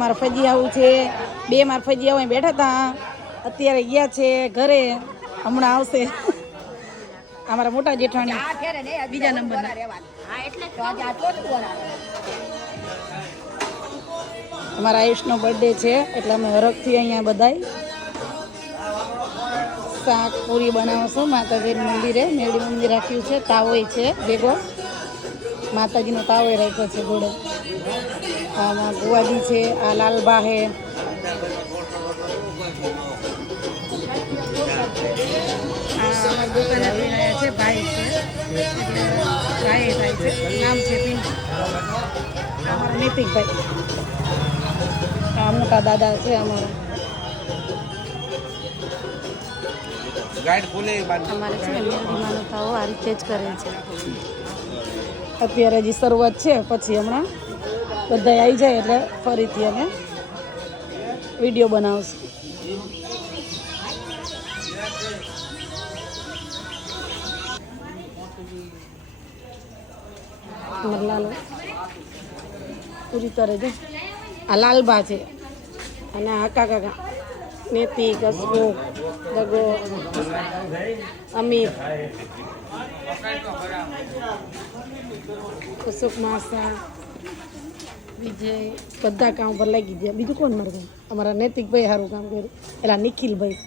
મારા ફજીયાઓ છે, બે મારા ફજીયાઓ અહીં બેઠા હતા, અત્યારે ગયા છે ઘરે, હમણાં આવશે. અમારા મોટા જેઠાણી બીજા નંબરના. અમારા આયુષનો બર્થડે છે એટલે અમે હરખથી અહીંયા બધાય શાક પૂરી બનાવશું. માતાજીનું મંદિરે મેળી મંદિર રાખ્યું છે, તાવોય છે ભેગો, માતાજીનો તાવો રાખ્યો છે ઘોડે. આમાં ગુવાજી છે, આ લાલબા હે, દુકાને રહ્યા છે, ભાઈ છે, ભાઈ થાય છે, નામ છે પિન્ટુ, અમારા નીતિકભાઈ, આ મોટા દાદા છે અમારા. અમારે છે ને મેળવીમાંનો તાવો આ રીતે જ કરે છે. અત્યારે હજી શરૂઆત છે, પછી હમણાં બધા આવી જાય એટલે ફરીથી અમે વિડીયો બનાવશું. લાલો પૂરી કરે છે. આ લાલબા છે અને આ કાકા નેતી, કસબો, દગો, અમીર, કુસુક માસા, વિજય, બધા કામ પર લાગી ગયા. બીજું કોણ મારે? અમારા નૈતિકભાઈ સારું કામ કર્યું. એલા નિખિલભાઈ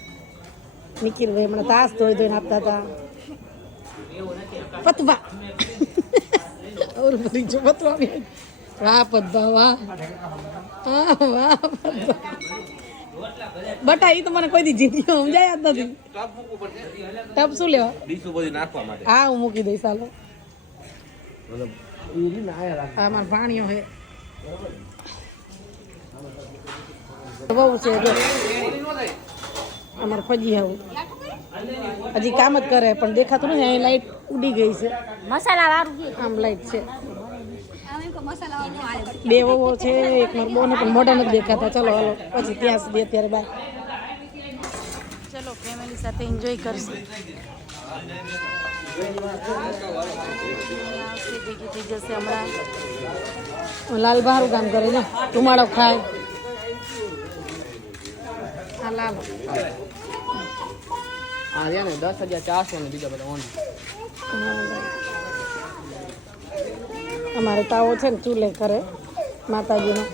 હમણાં તાસ ધોઈને આપતા હતા. પતવા ઓર ભરી જો પતવા. વાહ પતવા, વાહ વાહ પતવા. બટા એ તો મને કોઈ દી જિંદગી સમજાય જ નથી. ટપ શું લેવા? હા હું મૂકી દઈશ. ચાલો હા મારા ભાણીઓ હે બહુ છે જો અમારે ફજી આવું હજી કામ જ કરે પણ દેખાતું નથી. અહીં લાઈટ ઉડી ગઈ છે. મસાલા વાળું આમ લાઈટ છે. બે વહુઓ છે, એક મારો બોને પણ મોઢા નથી દેખાતા. ચલો હાલો પછી ત્યાં સુધી અત્યારે બાય. ચલો ફેમિલી સાથે એન્જોય કરશું. ભેગી થઈ જશે હમણાં. લાલ બહારું કામ કરે ને, ધુમાડો ખાય. હા લાલ હા ને 10,400 ને બીજા બધા ઓન. અમારે તાવો છે ને ચૂલે કરે માતાજીનો.